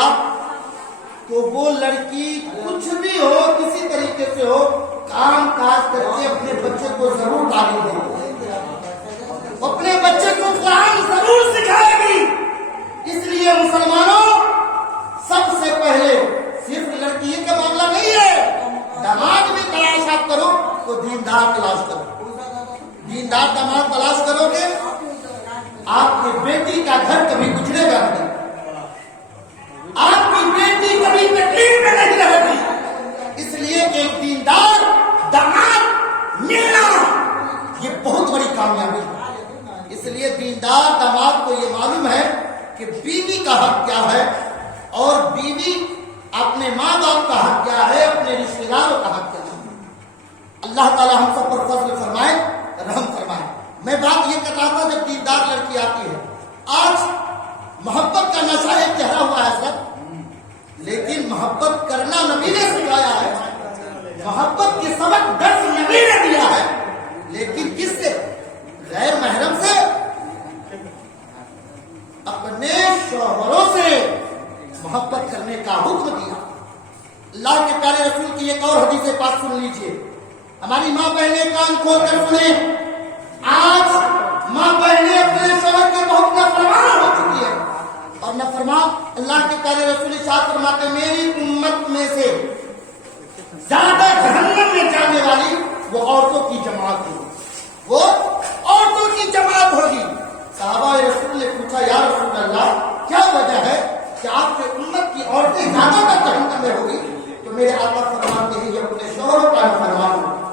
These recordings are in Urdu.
گیا تو وہ لڑکی کچھ بھی ہو کسی طریقے سے ہو کام کاج کر کے اپنے بچے کو ضرور تعلیم دے گی, اپنے بچے کو قرآن ضرور سکھائے گی. اس لیے مسلمانوں سب سے پہلے صرف لڑکی کا معاملہ نہیں ہے, داماد بھی تلاش آپ کرو تو دیندار تلاش کرو. دیندار داماد تلاش کرو گے آپ کی بیٹی کا گھر کبھی گزرے گا نہیں, آپ کی بیٹی کبھی تکلیف میں نہیں رہے گی. اس لیے ایک دیندار داماد ملنا یہ بہت بڑی کامیابی ہے. اس لیے دیندار داماد کو یہ معلوم ہے کہ بیوی کا حق کیا ہے اور بیوی اپنے ماں باپ کا حق کیا ہے, اپنے رشتے داروں کا حق کیا ہے. اللہ تعالی ہم سب پر فضل فرمائے, رحم فرمائے. میں بات یہ کر رہا تھا جب دیندار لڑکی آتی ہے, آج محبت کا نشہ ایک چہرہ ہوا ہے سب, لیکن محبت کرنا نبی نے سکھایا ہے, محبت کے سبق درس نبی نے دیا ہے, لیکن کس سے؟ غیر محرم سے, اپنے شوہروں سے محبت کرنے کا حکم دیا. اللہ کے پیارے رسول کی ایک اور حدیث پاک سن لیجیے. ہماری ماں بہنیں کان کھول کر سنیں, آج ماں بہنیں اپنے شوہر کے بہت نافرمان ہو چکی ہے, اور نافرمان اللہ کے پیارے رسول ارشاد فرماتے میری امت میں سے زیادہ جہنم میں جانے والی وہ عورتوں کی جماعت ہوگی, وہ عورتوں کی جماعت ہوگی. صحابہ رسول نے پوچھا یا رسول اللہ کیا وجہ ہے کہ آپ کے امت کی عورتیں زیادہ تر جہنم میں ہوگی؟ تو میرے آقا فرماتے ہیں یہ اپنے شوہروں کا نافرمان ہوگا,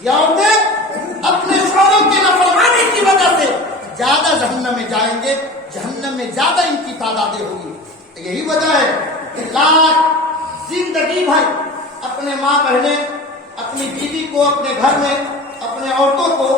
یا عورتیں اپنے شوہروں کی نافرمانی کی وجہ سے زیادہ جہنم میں جائیں گے, جہنم میں زیادہ ان کی تعدادیں ہوگی. یہی وجہ ہے کہ لاکھ زندگی بھر اپنے ماں بہنیں اپنی بیوی کو اپنے گھر میں اپنے عورتوں کو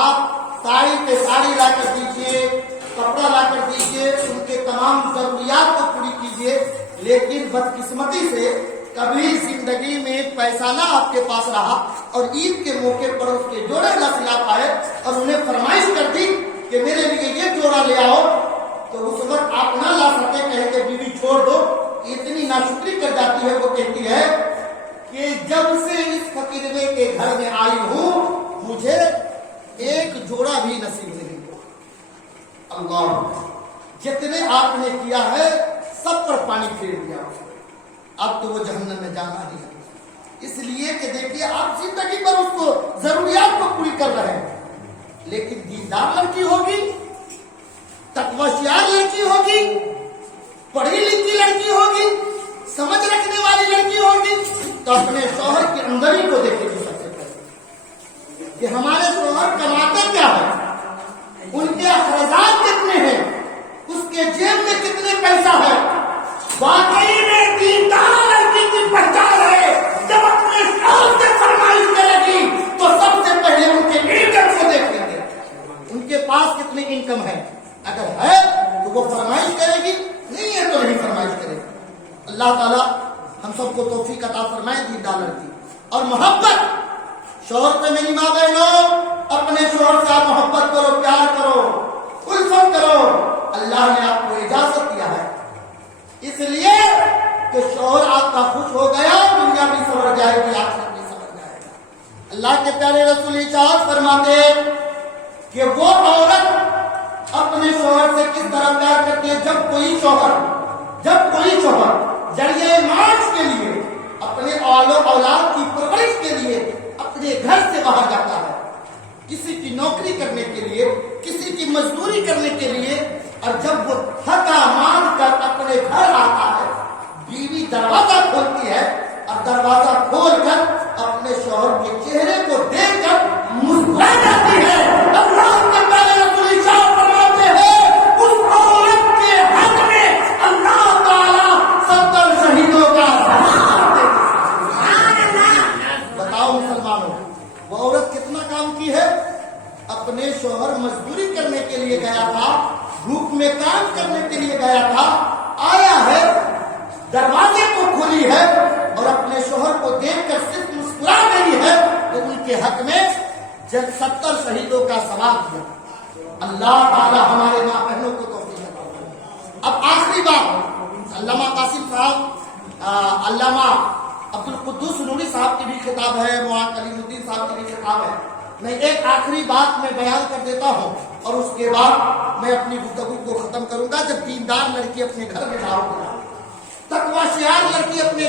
آپ ساڑی پہ ساڑی لا کر دیجیے, کپڑا لا کر دیجیے, ان کے تمام ضروریات کو پوری کیجیے, لیکن بدقسمتی سے کبھی زندگی میں ایک پیسہ نہ آپ کے پاس رہا اور عید کے موقع پر اس کے جوڑے نہ سلا پائے اور انہیں فرمائش کر دی کہ میرے لیے یہ جوڑا لے آؤ, تو اس وقت آپ نہ لا سکے, کہے کہ بیوی چھوڑ دو. اتنی ناشکری کر جاتی ہے, وہ کہتی ہے کہ جب سے اس فقیرے کے گھر میں آئی ہوں مجھے ایک جوڑا بھی نصیب نہیں ہوا. اللہ, جتنے آپ نے کیا ہے سب پر پانی پھیر دیا, اب تو وہ جہنم میں جانا ہی ہے. اس لیے کہ دیکھیے آپ زندگی پر اس کو ضروریات کو پوری کر رہے ہیں, لیکن دیندار لڑکی ہوگی, تقویٰ لڑکی ہوگی, پڑھی لکھی لڑکی ہوگی, سمجھ رکھنے والی لڑکی ہوگی, تو اپنے شوہر کے اندر ہی کو دیکھے گی سب سے پہلے کہ ہمارے شوہر کماتے کیا ہے, ان کے اخراجات کتنے ہیں, اس کے جیب میں کتنے پیسہ ہے. واقعی میں دیندار لڑکی کی پہچان ہے جب اپنے شوہر سے فرمائش کرے گی تو سب سے پہلے ان کے انکم کو دیکھ لیں گے, ان کے پاس کتنی انکم ہے, اگر ہے تو وہ فرمائش کرے گی, نہیں ہے تو نہیں فرمائش کرے گی. اللہ تعالیٰ ہم سب کو توفیق عطا فرمائے دیندار لڑکی اور محبت. شوہر سے میری ماں بہنوں اپنے شوہر سے آپ محبت کرو, پیار کرو, الفت کرو. اللہ نے آپ کو اجازت دیا ہے اس لیے کہ شوہر آپ کا خوش ہو گیا, دنیا بھی سنور جائے گی, آخرت بھی سنور جائے گا. اللہ کے پیارے رسول ارشاد فرماتے کہ وہ عورت اپنے شوہر سے کس طرح پیار کرتی ہے جب کوئی شوہر ذریعہ معاش کے لیے اپنے اولاد کی پرورش کے لیے اپنے گھر سے باہر جاتا ہے, کسی کی نوکری کرنے کے لیے, کسی کی مزدوری کرنے کے لیے, اور جب وہ تھکا مان کر اپنے گھر آتا ہے بیوی دروازہ کھولتی ہے اور دروازہ کھول کر اپنے شوہر کے چہرے کو دیکھ کر مسکرا جاتی ہے. اللہ کے پیارے رسول ارشاد فرماتے ہیں اس عورت کے حق میں اللہ تعالیٰ 70 شہیدوں کا بتاؤ مسلمانوں, وہ عورت کتنا کام کی ہے. اپنے شوہر مزدوری کرنے کے لیے گیا تھا, دھوپ میں کام کرنے کے لیے گیا تھا, آیا ہے, دروازے کو کھلی ہے اور اپنے شوہر کو دیکھ کر صرف مسکرا گئی ہے, تو ان کے حق میں 70 شہیدوں کا ثواب دیا. اللہ تعالی ہمارے ماں بہنوں کو توفیق عطا فرمائے. اب آخری بات, علامہ قاسم صاحب، علامہ عبد القدوس نوری صاحب کی بھی خطاب ہے، معاذ کلیم الدین صاحب کی بھی خطاب ہے. میں ایک آخری بات میں بیان کر دیتا ہوں اور اس کے بعد میں اپنی گفتگو کو ختم کروں گا. جب دیندار لڑکی اپنے گھر میں لاؤ گا، تقوی شعار لڑکی اپنے